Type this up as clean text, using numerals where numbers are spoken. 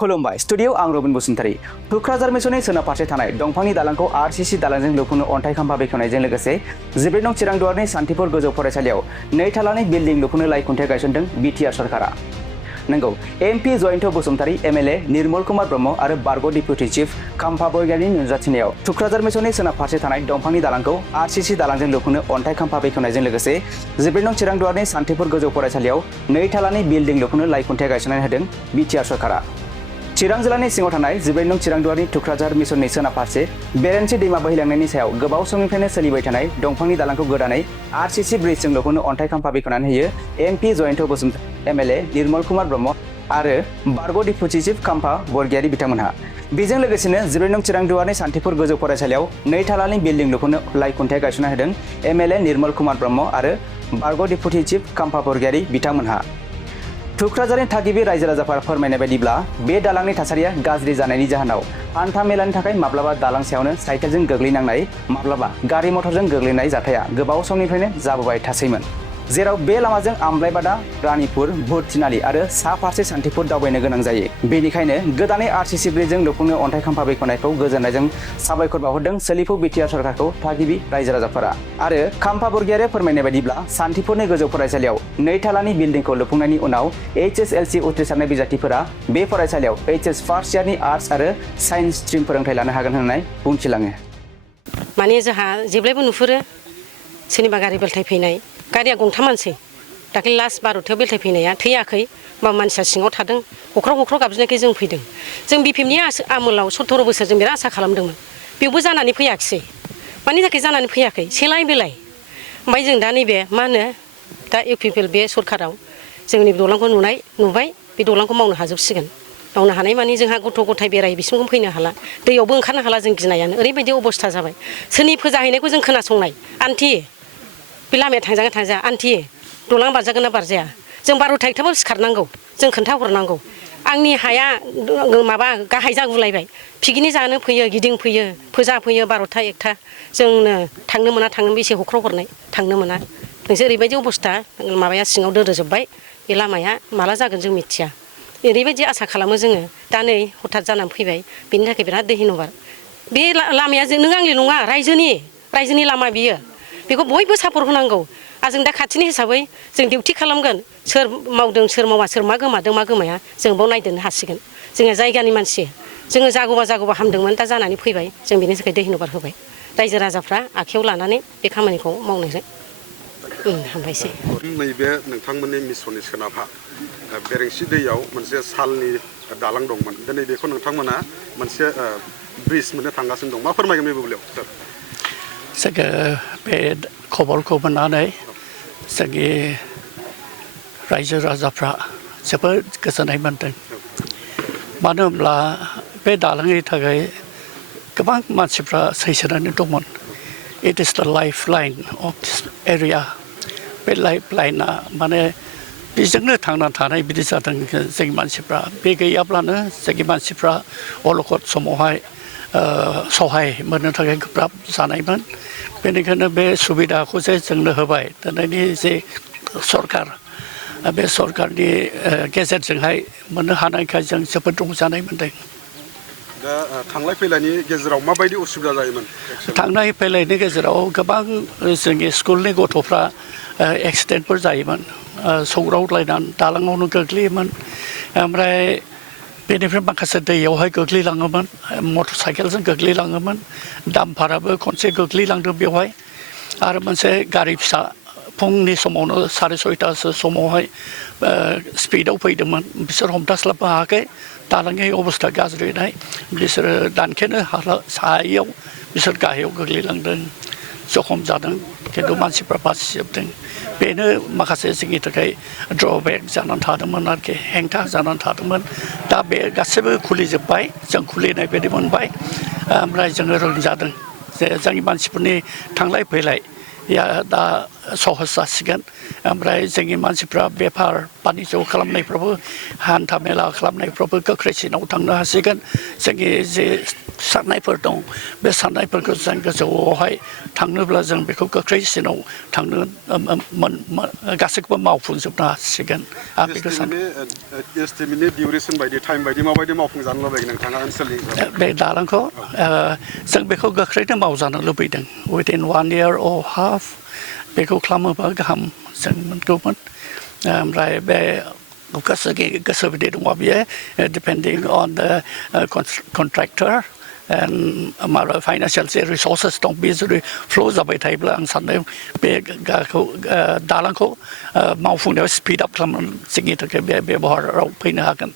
खुलुमबाय स्टुडियो आं रबिन बसुमतारी टुक्राझार मिसननि सोनाब फारसे थानाय दंफांनि दालांखौ आरसीसी दालांजों लुफुंनो अन्थाइ खाम्फा बेखेवनायजों लोगोसे 14 नं चिरांदुवारनि सान्थिपुर गोजौ फरायसालियाव 2 थालानि बिल्डिं लुफुंनो लाइ खुन्थिया गायसनदों बिटिआर सरकारा। नंगौ एमपि जयन्त बसुमतारी एमएलए निर्मल कुमार ब्रह्म आरो बारग' डिप्युटि चिफ खाम्फा बरगयारिनि नुजाथिनायाव टुक्राझार मिसननि सोनाब फारसे थानाय दंफांनि दालांखौ आरसीसी दालांजों लुफुंनो अन्थाइ खाम्फा बेखेवनायजों लोगोसे 14 नं चिरांदुवारनि सान्थिपुर गोजौ फरायसालियाव 2 थालानि बिल्डिं लुफुंनो लाइ खुन्थिया गायसननानै होदों बिटिआर सरकारा। चिरां जिल्लानि सिङाव थानाय 14 नं चिरांदुवारनि टुक्राझार मिसननि सोनाब फारसे बेरेन्सि दैमा बोहैलांनायनि सायाव गोबाव समनिफ्रायनो सोलिबाय थानाय दंफांनि दालांखौ गोदानै आरसीसी ब्रिजजों लुफुंनो अन्थाइ खाम्फा बेखेवनानै होयो एमपि जयन्त बसुमतारी एमएलए निर्मल कुमार ब्रह्म आरो बारग' डिप्युटि चिफ खाम्फा बरगयारि बिथांमोनहा। बेजों लोगोसेनो 14 नं चिरांदुवारनि सान्थिपुर गोजौ फरायसालियाव 2 थालानि बिल्डिं लुफुंनो लाइ खुन्थिया गायसनना होदों एमएलए निर्मल कुमार ब्रह्म आरो बारग' डिप्युटि चिफ खाम्फा बरगयारि बिथांमोनहा। टुक्राझारनि थागिबि रायजो राजाफोरा फोरमायनाय बायदिब्ला बे दालांनि थासारिया गाज्रि जानायनि जाहोनाव हान्था मेलानि थाखाय माब्लाबा दालां सायावनो साइकेलजों गोग्लैनांनाय माब्लाबा गारि मटरजों गोग्लैनाय जाथाया गोबाव समनिफ्रायनो जाबोबाय थासैमोन, जेराव बे लामाजों आमलाइबादा रानिपुर भुरथिनालि आरो सा फारसे सान्थिपुर दावबायनो गोनां जायो। बेनिखायनो गोदानै आरसीसी ब्रिजजों लुफुंनो अन्थाइ खाम्फा बेखेवनायखौ गोजोननायजों साबायखर बावहरदों सोलिफु बिटिआर सरकारखौ थागिबि रायजो राजाफोरा। आरो खाम्फा बरगयारिया फोरमायनाय बायदिब्ला सान्थिपुरनि गोजौ फरायसालियाव 2 थालानि बिल्डिंखौ लुफुंनायनि उनाव HSLC उथ्रिसारनाय बिजाथिफोरा बे फरायसालियाव HS फार्स्ट इयारनि आर्ट्स आरो साइन्स स्ट्रिम फोरोंथाइ लानो हागोन होननानै बुंथिलाङो। माने जोंहा जेब्लायबो नुहुरो सोरनिबा गारि बेलथाय फैनाय, गारिया गंथामानोसै दाख्लै लास्ट 12थायाव बेलथाय फैनाया थैयाखै बा मानसिया सिङाव थादों, हख्राव गाबज्रिनायखाय जों फैदों। जों बिपिएफनि आमोलाव 17 बोसोर जों बिराद आसा खालामदोंमोन, बेवबो जानानै फैयाखिसै। मानि थाखाय जानानै फैयाखै सेलाय बेलाय। ओमफ्राय जों दा नैबे मा होनो दा इउपिपिएल बे सरकाराव जोंनि दलांखौ नुबाय बे दलांखौ मावनो हाजोबसिगोन। मावनो हानाय मानि जोंहा गथ' गथाय बेराय बिसिमखौ फैनो हाला, दैयावबो ओंखारनो हाला, जों गिनायानो ओरैबायदि अबस्था जाबाय। सोरनि फोजाहैनायखौ जों खोनासंनाय आन्टि बे लामाया थांजाया आन्टि दलां बारजागोन ना बारजाया, जों 12था 1थाबाबो सिखारनांगौ, जों खोन्थाहरनांगौ। आंनि हाया माबा गाहाय जागुलायबाय, पिकनिक जानो फैयो गिदिं फैयो फोजा फैयो 12था 1था जोंनो थांनो मोना बेसे हख्राव हरनाय थांनो मोना। नोंसोर ओरैबायदि अबस्था माबाया सिङाव दोरोजोब्बाय, बे लामाया माला जागोन जों मिथिया। ओरैबायदि आसा खालामो जोङो, दा नै हथात जानानै फैबाय, बेनि थाखाय बिराद धन्यबाद। बे लामाया नों आंनि नङा, रायजोनि लामा बियो, बेखौ बयबो सापर्ट होनांगौ। आरो जों दा खाथिनि हिसाबै जों डिउटि खालामगोन, सोर मावदों सोर मावा, सोर मा गोमादों मा गोमाया जों बाव नायदेरनो हासिगोन। जोङो जायगानि मानसि, जोङो जागौबा हामदोंमोन, दा जानानै फैबाय, जों बेनि थाखाय धन्यबाद होबाय। रायजो राजाफ्रा आखायाव लानानै बे खामानिखौ मावनो हामबायसै। नैबे नोंथांमोननि मिसननि सोनाबहा बेरेंसि दैयाव मोनसे सालनि दालां दंमोन, दिनै बेखौ नोंथांमोना मोनसे ब्रिज मोननो थांगासिनो दं, मा फोरमायगोन बे बुब्लियाव सार? जोङो बे खबरखौ मोननानै जोंनि रायजो राजाफ्रा जोबोद गोजोननाय मोन्दों। मानो होनब्ला बे दालांनि थाखाय गोबां मानसिफ्रा सैसोनानै दंमोन। इट इज द life line of this area. बे लाइफ लाइना माने बेजोंनो थांनानै थानाय बिदि जादों जोंनि मानसिफ्रा। बे गैयाब्लानो जोंनि मानसिफ्रा अलखद समावहाय सहाय मोननो थाखाय गोब्राब जानायमोन। बेनिखायनो बे सुबिदाखौ जे जोंनो होबाय दिनैनि जे सरकार, बे सरकारनि गेजेरजोंहाय मोननो हानायखाय जों जोबोद रंजानाय मोन्दों। दा थांलाय फैलायनि गेजेराव माबायदि उसुबिदा जायोमोन? थांलाय फैलायनि गेजेराव गोबां जोंनि स्कुलनि गथ'फ्रा एक्सिडेन्टफोर जायोमोन, सौग्रावलायनानै दालाङावनो गोग्लैयोमोन। ओमफ्राय बेनिफ्राय माखासे दैयावहाय गोग्लैलाङोमोन, मटर साइकेलजों गोग्लैलाङोमोन, दामफाराबो खनसे गोग्लैलांदों बेवहाय। आरो मोनसे गारि फिसा फुंनि समावनो 6:30 समावहाय स्पिडआव फैदोंमोन, बिसोर हमथास्लाबनो हायाखै, दालांनि अबस्था गाज्रिनाय, बिसोरो दानखेनो हायैयाव बिसोर गाहायाव गोग्लैलांदों, जखम जादों, खिन्थु मानसिफ्रा बासिजोबदों। बेनो माखासे जोंनि थाखाय ड्रबेक जानानै थादोंमोन आरोखि, हेंथा जानानै थादोंमोन। दा बे गासैबो खुलिजोब्बाय, जों खुलिनाय बायदि मोनबाय। ओमफ्राय जोङो रंजादों जे जोंनि मानसिफोरनि थांलाय फैलाया दा सहस जासिगोन ओमफ्राय जोंनि मानसिफ्रा बेफार बानिज्य खालामनायफ्रावबो हान्था मेला खालामनायफ्रावबो गोख्रैसिनाव थांनो हासिगोन जोंनि जे साननायफोर दं बे साननायफोरखौ जों गोजौआवहाय थांनोब्ला जों बेखौ गोख्रैसिनाव थांनो गासैखौबो मावफुंजोबनो हासिगोन आं बेखौ सानो एस्टिमेटनि डिउरेसन बायदि टाइम बायदि माबायदि मावफुंजानो लुबैगोन नोंथाङा ओनसोलनि बे दालांखौ जों बेखौ गोख्रैनो मावजानो लुबैदों उइदिन 1 year or half बेखौ खालामोबा गाहाम जों मोनगौमोन ओमफ्राय बे गोसो बायदि दङ बियो डिपेन्डिं अन द कन्ट्रेक्टर माबा फाइनान्सियेल जे रिसर्सेस दं बे जुदि फ्ल' जाबाय थायोब्ला आं सानो बे दालांखौ मावफुंनायाव स्पिड आप खालामनानै जोंनि थाखाय बे बेबहाराव फैनो हागोन